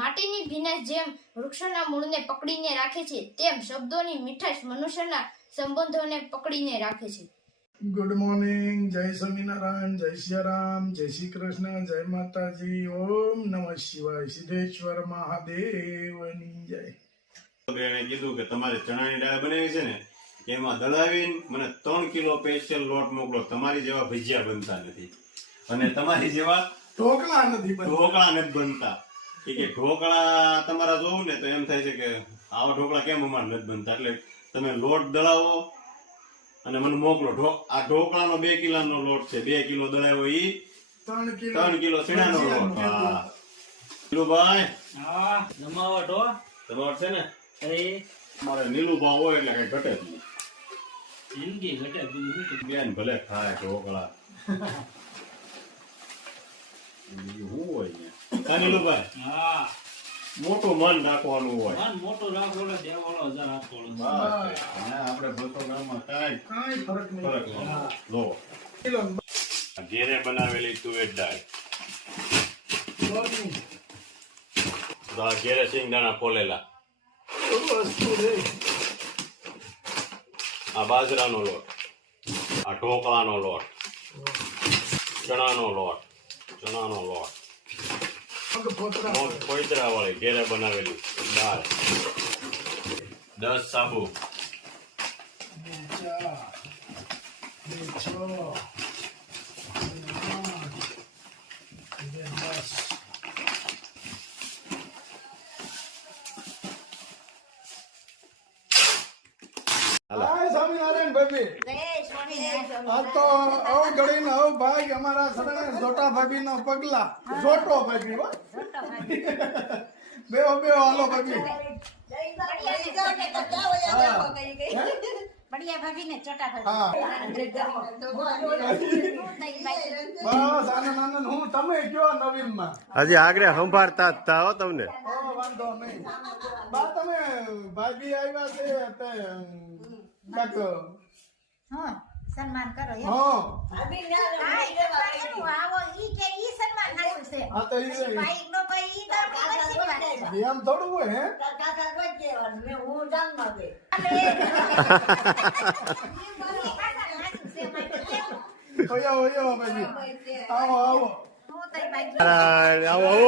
માટીની ભીનાશ જેમ વૃક્ષોના મૂળને પકડીને રાખે છે, તેમ શબ્દોની મીઠાશ મનુષ્યના સંબંધોને પકડીને રાખે છે. ગુડ મોર્નિંગ, જય સ્વામિનારાયણ, જય સિયારામ, જય શ્રી કૃષ્ણ, જય માતાજી, ઓમ નમઃ શિવાય, સિદ્ધેશ્વર મહાદેવની જય. એને કીધું કે તમારે ચણાની દાળ બનાવી છે ને એમાં દળાવીને મને 3 કિલો સ્પેશિયલ લોટ મોકલો. તમારી જેવા ભજીયા બનતા નથી અને તમારી જેવા ઢોકળા નથી બનતા. કે ઢોકળા તમારા જોવું ને તો એમ થાય છે કે આવા ઢોકળા કેમ અમારે નથી બનતા. એટલે તમે લોટ દળાવો અને મને મોકલો. આ ઢોકળાનો 2 કિલોનો લોટ છે, 2 કિલો દળાવ્યો ઈ 3 કિલો સીણાનો લોટ. હા નીલુભાઈ, હા જમાવટ હો. જમાવટ છે ને અરે મારે નીલુભાઈ હોય એટલે કઈ ઘટે જ નહીં. જિંદગી ઘટે બીજું બેન ભલે ખાય ઢોકળા બીજું શું હોય ને. નીલુભાઈ હા મોટું મન રાખવાનું હોય. મન મોટું રાખો ને દેવાળો હજાર આપો. બસ અને આપણે ભતો ગામમાં કાંઈ ફરક ફરક નહીં. નહીં. લો ઘેરે બનાવેલી તુવેર દાળ, તો આ ઘેરે સિંગદાણા ફોલેલા, વસ્તુ છે. આ બાજરાનો લોટ, આ ઢોકળાનો લોટ, ચણાનો લોટ, કોઈતરા વાળી ઘેરે બનાવેલી દાળ, 10 સાબુ, સ્વામિનારાયણ ભાભી, આ તો અવગણીને અવભાગ અમારા સદને જોટા ભાભી નો પગલા, જોટો ભાભી હો. બેહો હાલો ભાભી. બઢિયા ભાભી ને ચોટા હા ભાભી બસ આનંદ હું તમે કયો નવીન માં હજી આગળ સંભાળતા જ તા હો તમને. વાંધો નહીં બા, તમે ભાભી આવ્યા છે તે કાક હા સન્માન કરો એમ. હા આવો ઈ કે ઈ સન્માન હારું છે. આ તો ઈ ભાઈ નો ભાઈ ઈ તો આપણી વચ્ચેની વાત છે. એમ થોડું હોય હે. ઓયો ભાભી, આવો હું તો ભાઈ આવો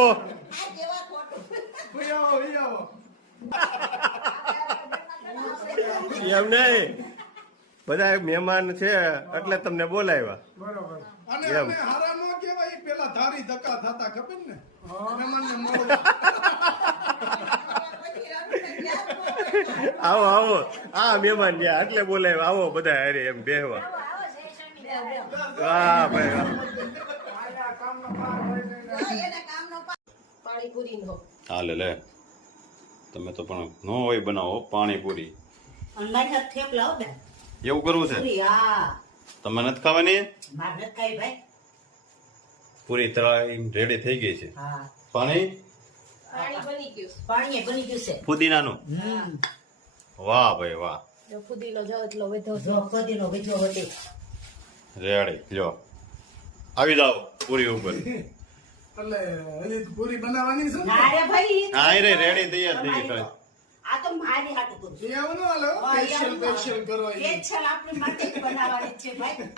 ઓયો એમ નહીં, બધા મહેમાન છે એટલે તમને બોલાવ્યા. બરોબર. અને અમે હારા નો કહેવાય, પેલા ધારી ધક્કા થતા ખબર ને મહેમાનને મળવા. આવો આ મહેમાન ગયા એટલે બોલાવ્યા. આવો બધા અરે એમ બેહવા. વાહ ભાઈ વાહ. હાલે લે, તમે તો પણ નો હોય બનાવો પાણીપુરી. એવું કરવું છે? તમે નથી ખાવાની? પૂરી તળાઈ રેડી થઈ ગઈ છે. પાણી બની ગયું છે. ફુદીનાનું. વાહ ભાઈ વાહ. ફુદીનો જો એટલો વધો હતી. રેડી લ્યો, આવી જાઓ પૂરી ઉપર. એટલે હજી તો પૂરી બનાવવાની છે ને? અરે ભાઈ હા રે રેડી તૈયાર થઈ ગઈ. આ તો મારી હાટુ કરું. એવું ન હાલે હો, સ્પેશિયલ કરવા ઈ. સ્પેશિયલ આપણી માટે જ બનાવવાની છે ભાઈ.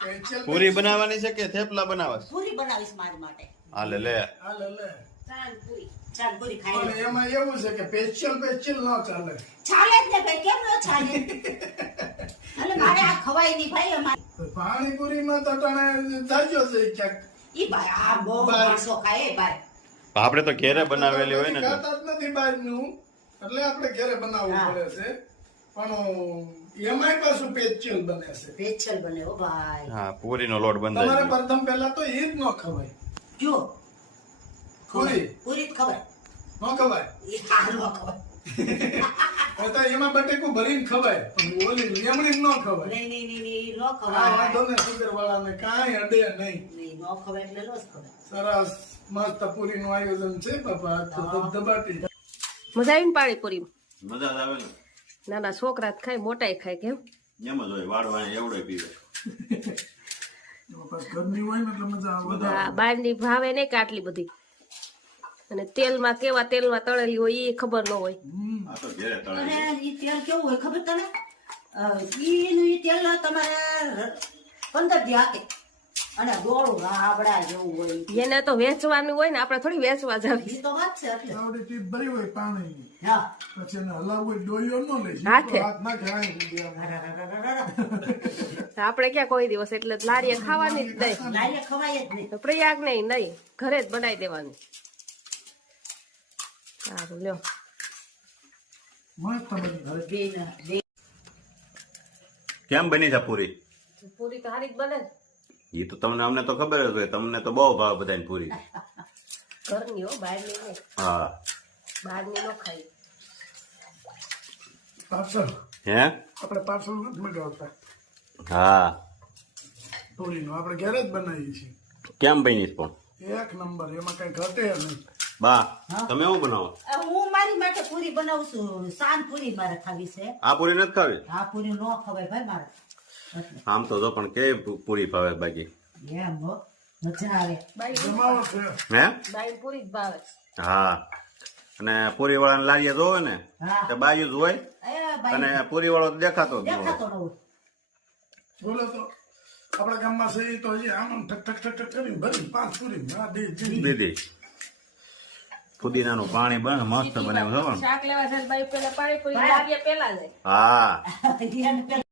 સ્પેશિયલ પૂરી બનાવવાની છે કે થેપલા બનાવવા? પૂરી બનાવીશ મારી માટે. હાલે લે. હાલે લે. ચાલ પૂરી ખાઈ પણ એમાં એવું છે કે સ્પેશિયલ ન ચાલે. ચાલે જ ને ભાઈ, કેમ ન ચાલે? એટલે મારે આ ખવાય નહીં ભાઈ અમારે. પાણીપુરીમાં તો તને જાજો છે ક્યાંક. ઈ ભાઈ આ બહુ માણસો ખાય ભાઈ. આપણે તો ઘેરે બનાવેલી હોય ને. ખાતા જ નથી બહારનું, એટલે આપણે ઘરે બનાવવું પડે છે. પણ એમાંય પાછું સ્પેશિયલ બને છે. સ્પેશિયલ બને હો ભાઈ. હા પૂરીનો લોટ તમારે બંધાય. પ્રથમ પહેલા તો ઈ જ ન ખવાય. કયો પૂરી પૂરી જ ખવાય. ન ખવાય. ઈ આ ન ખવાય. તો એમાં બટેકું ભરીને ખવાય, પણ ઓલી લીમડી ન ખવાય. નહીં ન આ ખવાય. વાંધો ને સુગર વાળાને કાંઈ અડે નહીં. નહીં ન ખવાય એટલે ન જ ખવાય. સરસ મસ્ત પૂરીનું આયોજન છે બાપા. તો ધબધબાટી. મજા આવી ને પાણીપુરી? મજા આવે ને. નાના છોકરા ખાય, મોટા ખાય. કેમ એમ જ હોય, વાળવા એવડે પીવે. ઘરની હોય ને એટલે મજા આવે. બહારની ભાવે નહીં કે આટલી બધી. અને તેલમાં કેવા તેલમાં તળેલી હોય એ ખબર ન હોય. આ તો ઘેરે તળે અને ઈ તેલ કેવું હોય ખબર તને ઈ તેલ તમારે 15 દી હાકે અને ગોળું રાબડા જેવું હોય. એને તો વેચવાનું હોય ને આપણે થોડી વેચવા જાવી. ઈ તો વાત છે એટલે આવડી ટીપ ભરી હોય પાણી હા પછી એને હલાવવું હોય ડોયો ન લે હાથે. હાથ ના ખાય ઊંધિયામાં. આપણે ક્યાં કોઈ દિવસ એટલે લારીએ ખાવાની જ નહીં. લારીએ ખવાય જ નહીં. તો પ્રયાગ નહીં ઘરે જ બનાવી દેવાની. સારું લ્યો. મસ્ત બની જાય. બે કેમ બની છે પૂરી? પૂરી તો હારી જ બને ને. એ તો તમને અમને તો ખબર જ હોય, તમને તો બહુ ભાવ બધાની પૂરી. ઘરની હો, બહારની નહીં. હા બહારની ન ખાઈ. પાર્સલ હે આપણે પાર્સલ નથી મગાવતા હા પૂરીનું આપણે ઘરે જ બનાવીએ છીએ. કેમ બની છે પણ? એક નંબર, એમાં કઈ ઘટે નહીં. બા તમે શું બનાવો? હું મારી માટે પૂરી બનાવું છું. સાન પૂરી મારે ખાવી છે. આ પૂરી નથી ખાવી? આ પૂરી ન ખવાય ભાઈ મારે એટલે આમ તો જો પણ કેવી પૂરી ભાવે બાકી. એમ હો મજા આવે. જમાવો છે. હે બાઈ પૂરી જ ભાવે. હા અને પૂરી વાળાને લારીએ જોવે ને હા કે બાજુ જ હોય એ ભાઈ અને પૂરી વાળો તો દેખાતો જ ન હોય. દેખાતો ન હોય. બોલો તો આપણા ગામમાં છે ઈ તો હજી આમ આમ ઠક ઠક ઠક ઠક કરીને ભરી 5 પૂરી હા દીધી. દીદી ફુદીનાનું પાણી બને મસ્ત બનાવ્યું છે પણ. શાક લેવા જાય બાઈ પેલા પાણીપુરી લાવીએ પેલા જાય. હા એને પેલા